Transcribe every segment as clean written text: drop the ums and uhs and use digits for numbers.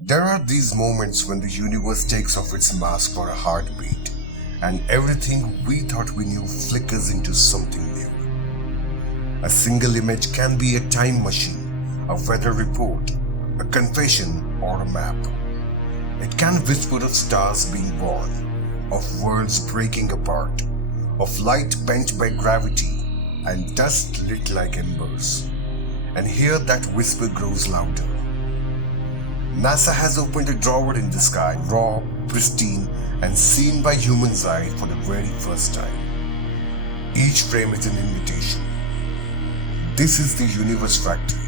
There are these moments when the universe takes off its mask for a heartbeat, and everything we thought we knew flickers into something new. A single image can be a time machine, a weather report, a confession, or a map. It can whisper of stars being born, of worlds breaking apart, of light bent by gravity, and dust lit like embers. And here that whisper grows louder. NASA has opened a drawer in the sky, raw, pristine, and seen by human's eye for the very first time. Each frame is an invitation. This is the Universe Factory,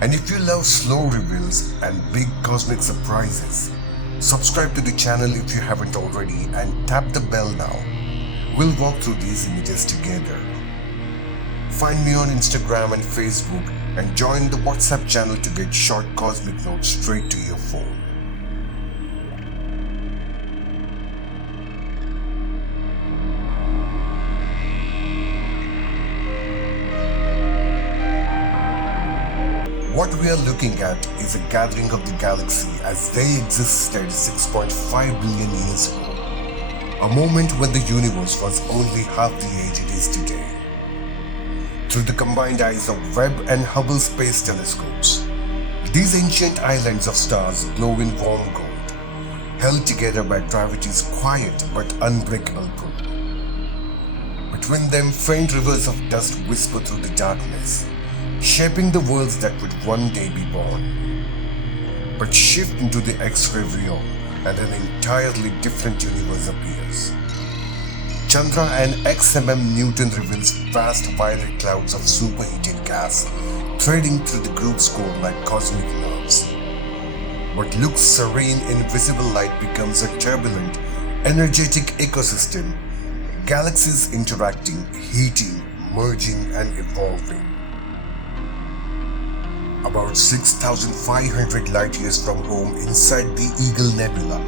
and if you love slow reveals and big cosmic surprises, subscribe to the channel if you haven't already and tap the bell now. We'll walk through these images together. Find me on Instagram and Facebook and join the WhatsApp channel to get short cosmic notes straight to your phone. What we are looking at is a gathering of the galaxy as they existed 6.5 billion years ago. A moment when the universe was only half the age it is today. Through the combined eyes of Webb and Hubble space telescopes, these ancient islands of stars glow in warm gold, held together by gravity's quiet but unbreakable pull. Between them, faint rivers of dust whisper through the darkness, shaping the worlds that would one day be born. But shift into the X-ray realm and an entirely different universe appears. Chandra and XMM Newton reveals vast violet clouds of superheated gas threading through the group's core like cosmic nerves. What looks serene in visible light becomes a turbulent, energetic ecosystem, galaxies interacting, heating, merging, and evolving. About 6,500 light years from home inside the Eagle Nebula,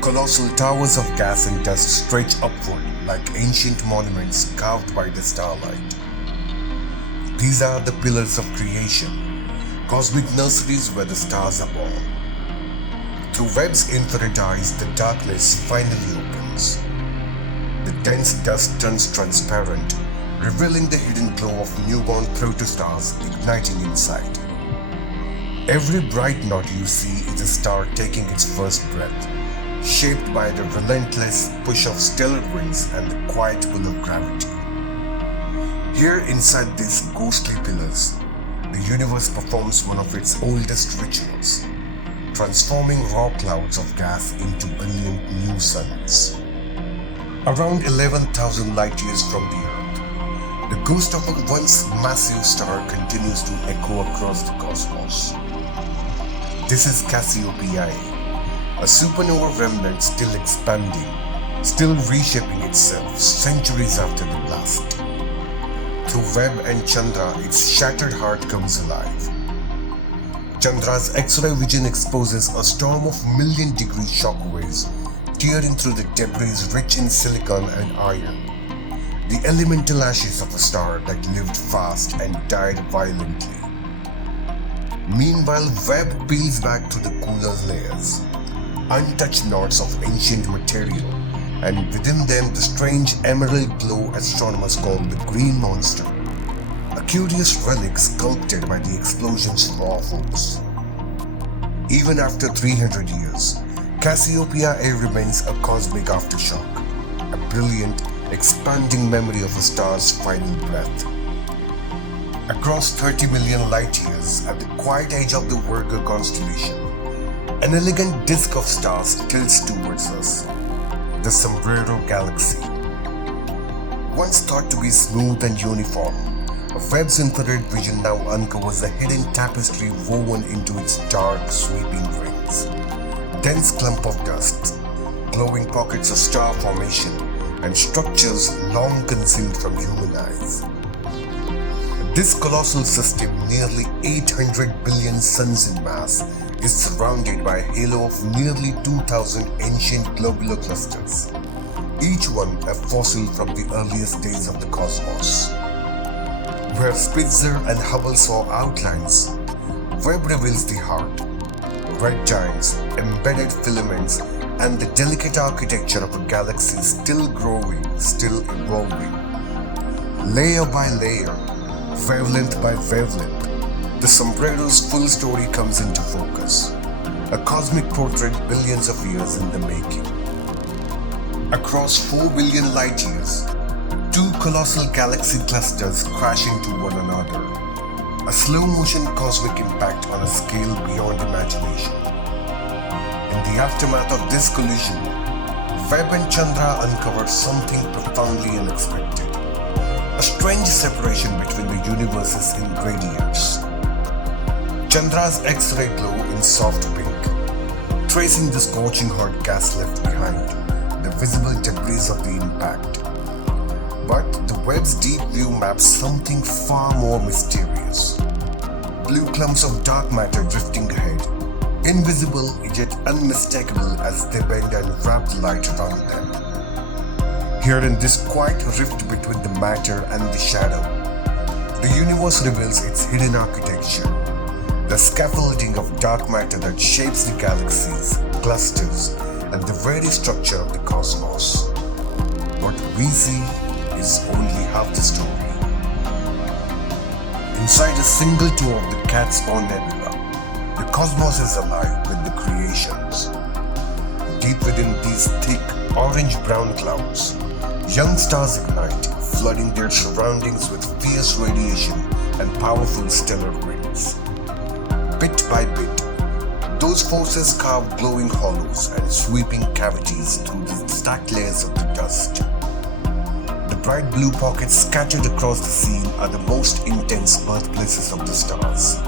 colossal towers of gas and dust stretch upward like ancient monuments carved by the starlight. These are the pillars of creation, cosmic nurseries where the stars are born. Through Webb's infrared eyes, the darkness finally opens. The dense dust turns transparent, revealing the hidden glow of newborn protostars igniting inside. Every bright knot you see is a star taking its first breath, shaped by the relentless push of stellar winds and the quiet pull of gravity. Here inside these ghostly pillars, the universe performs one of its oldest rituals, transforming raw clouds of gas into brilliant new suns. Around 11,000 light years from the Earth, the ghost of a once massive star continues to echo across the cosmos. This is Cassiopeia, a supernova remnant still expanding, still reshaping itself centuries after the blast. Through Webb and Chandra, its shattered heart comes alive. Chandra's X-ray vision exposes a storm of million-degree shockwaves tearing through the debris rich in silicon and iron, the elemental ashes of a star that lived fast and died violently. Meanwhile, Webb peels back to the cooler layers, untouched knots of ancient material, and within them the strange emerald glow astronomers call the Green Monster, a curious relic sculpted by the explosion's raw force. Even after 300 years, Cassiopeia A remains a cosmic aftershock, a brilliant, expanding memory of a star's final breath. Across 30 million light years at the quiet edge of the Virgo constellation, an elegant disk of stars tilts towards us, the Sombrero Galaxy. Once thought to be smooth and uniform, Webb's infrared vision now uncovers a hidden tapestry woven into its dark, sweeping rings. Dense clump of dust, glowing pockets of star formation, and structures long concealed from human eyes. This colossal system, nearly 800 billion suns in mass, is surrounded by a halo of nearly 2,000 ancient globular clusters, each one a fossil from the earliest days of the cosmos. Where Spitzer and Hubble saw outlines, Webb reveals the heart, red giants, embedded filaments, and the delicate architecture of a galaxy still growing, still evolving. Layer by layer, wavelength by wavelength, the sombrero's full story comes into focus. A cosmic portrait billions of years in the making. Across 4 billion light years, two colossal galaxy clusters crash into one another. A slow-motion cosmic impact on a scale beyond imagination. In the aftermath of this collision, Webb and Chandra uncovered something profoundly unexpected. A strange separation between the universes in gradients. Chandra's X-ray glow in soft pink, tracing the scorching hot gas left behind, the visible debris of the impact. But the Webb's deep view maps something far more mysterious. Blue clumps of dark matter drifting ahead, invisible yet unmistakable as they bend and wrap the light around them. Here in this quiet rift between the matter and the shadow, the universe reveals its hidden architecture, the scaffolding of dark matter that shapes the galaxies, clusters, and the very structure of the cosmos. What we see is only half the story. Inside a single toe of the Cat's Paw Nebula, the cosmos is alive with the creations. Deep within these thick orange-brown clouds, young stars ignite, flooding their surroundings with fierce radiation and powerful stellar winds. Bit by bit, those forces carve glowing hollows and sweeping cavities through the stacked layers of the dust. The bright blue pockets scattered across the scene are the most intense birthplaces of the stars.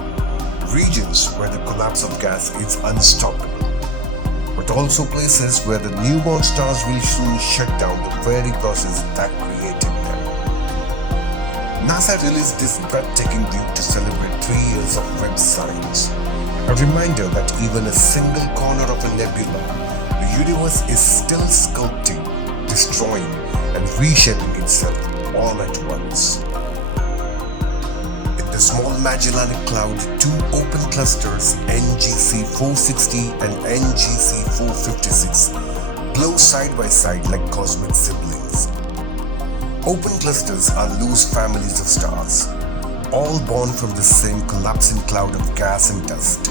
Regions where the collapse of gas is unstoppable, but also places where the newborn stars will soon shut down the very process that created them. NASA released this breathtaking view to celebrate 3 years of Webb science, a reminder that even a single corner of a nebula, the universe is still sculpting, destroying, and reshaping itself all at once. In the small Magellanic Cloud, two open clusters, NGC 460 and NGC 456, glow side by side like cosmic siblings. Open clusters are loose families of stars, all born from the same collapsing cloud of gas and dust.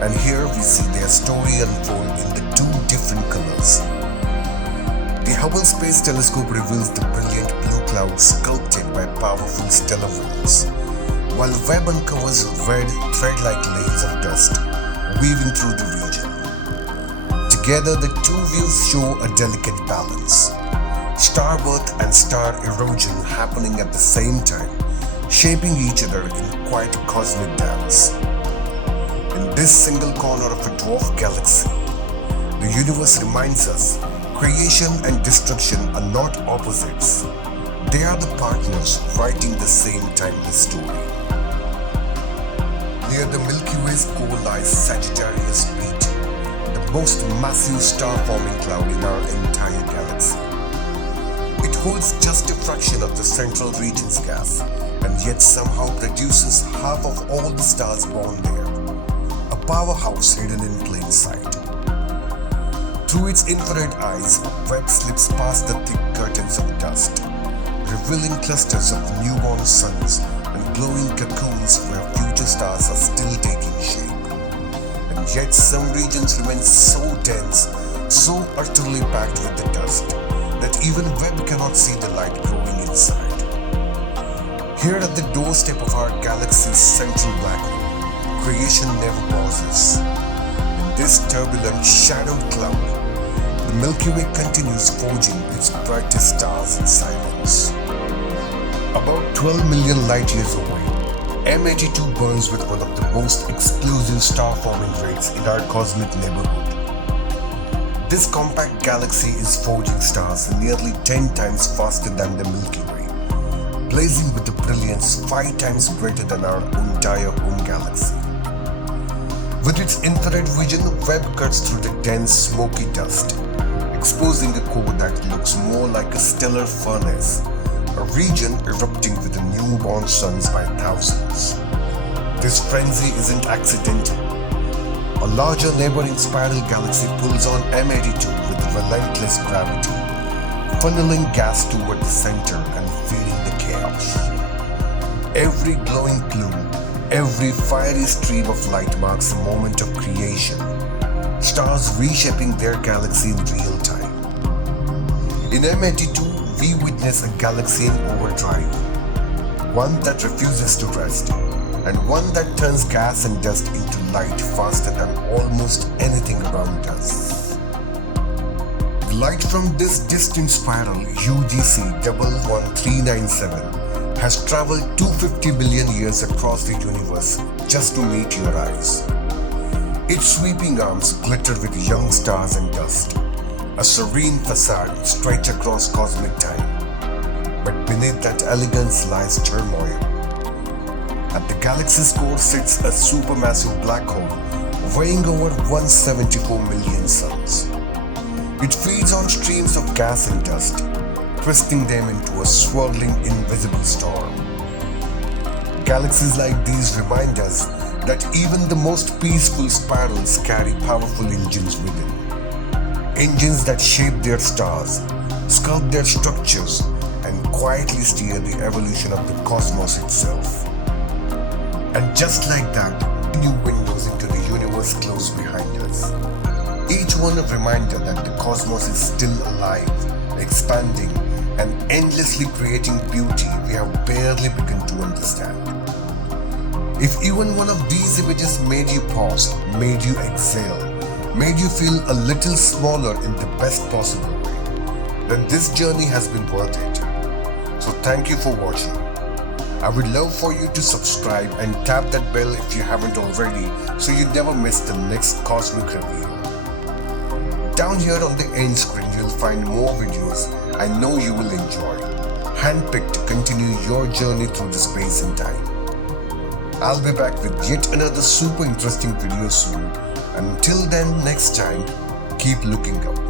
And here we see their story unfold in the two different colors. The Hubble Space Telescope reveals the brilliant blue cloud sculpted by powerful stellar winds, while Webb uncovers red thread-like layers of dust weaving through the region. Together, the two views show a delicate balance. Star birth and star erosion happening at the same time, shaping each other in quite a cosmic dance. In this single corner of a dwarf galaxy, the universe reminds us creation and destruction are not opposites. They are the partners writing the same timeless story. Near the Milky Way's core lies Sagittarius B, the most massive star-forming cloud in our entire galaxy. It holds just a fraction of the central region's gas, and yet somehow produces half of all the stars born there. A powerhouse hidden in plain sight. Through its infrared eyes, Webb slips past the thick curtains of dust, revealing clusters of newborn suns and glowing cocoons where future stars are still taking shape. And yet some regions remain so dense, so utterly packed with the dust, that even Webb cannot see the light growing inside. Here at the doorstep of our galaxy's central black hole, creation never pauses. In this turbulent, shadowed cloud, the Milky Way continues forging its brightest stars in silence. About 12 million light years away, M82 burns with one of the most explosive star-forming rates in our cosmic neighborhood. This compact galaxy is forging stars nearly 10 times faster than the Milky Way, blazing with a brilliance 5 times greater than our entire home galaxy. With its infrared vision, Webb cuts through the dense, smoky dust, exposing a core that looks more like a stellar furnace, a region erupting with the newborn suns by thousands. This frenzy isn't accidental. A larger neighboring spiral galaxy pulls on M82 with relentless gravity, funneling gas toward the center and feeding the chaos. Every glowing plume, every fiery stream of light marks a moment of creation, stars reshaping their galaxy in real time. In M82, we witness a galaxy in overdrive, one that refuses to rest, and one that turns gas and dust into light faster than almost anything around us. The light from this distant spiral, UGC 11397, has traveled 250 billion years across the universe just to meet your eyes. Its sweeping arms glitter with young stars and dust, a serene facade stretched across cosmic time. But beneath that elegance lies turmoil. At the galaxy's core sits a supermassive black hole weighing over 174 million suns. It feeds on streams of gas and dust, twisting them into a swirling invisible storm. Galaxies like these remind us that even the most peaceful spirals carry powerful engines within. Engines that shape their stars, sculpt their structures, and quietly steer the evolution of the cosmos itself. And just like that, new windows into the universe close behind us. Each one a reminder that the cosmos is still alive, expanding, and endlessly creating beauty we have barely begun to understand. If even one of these images made you pause, made you exhale, made you feel a little smaller in the best possible way, then this journey has been worth it. So thank you for watching. I would love for you to subscribe and tap that bell if you haven't already so you never miss the next cosmic reveal. Down here on the end screen you'll find more videos I know you will enjoy, handpicked to continue your journey through the space and time. I'll be back with yet another super interesting video soon. Until then, next time, keep looking up.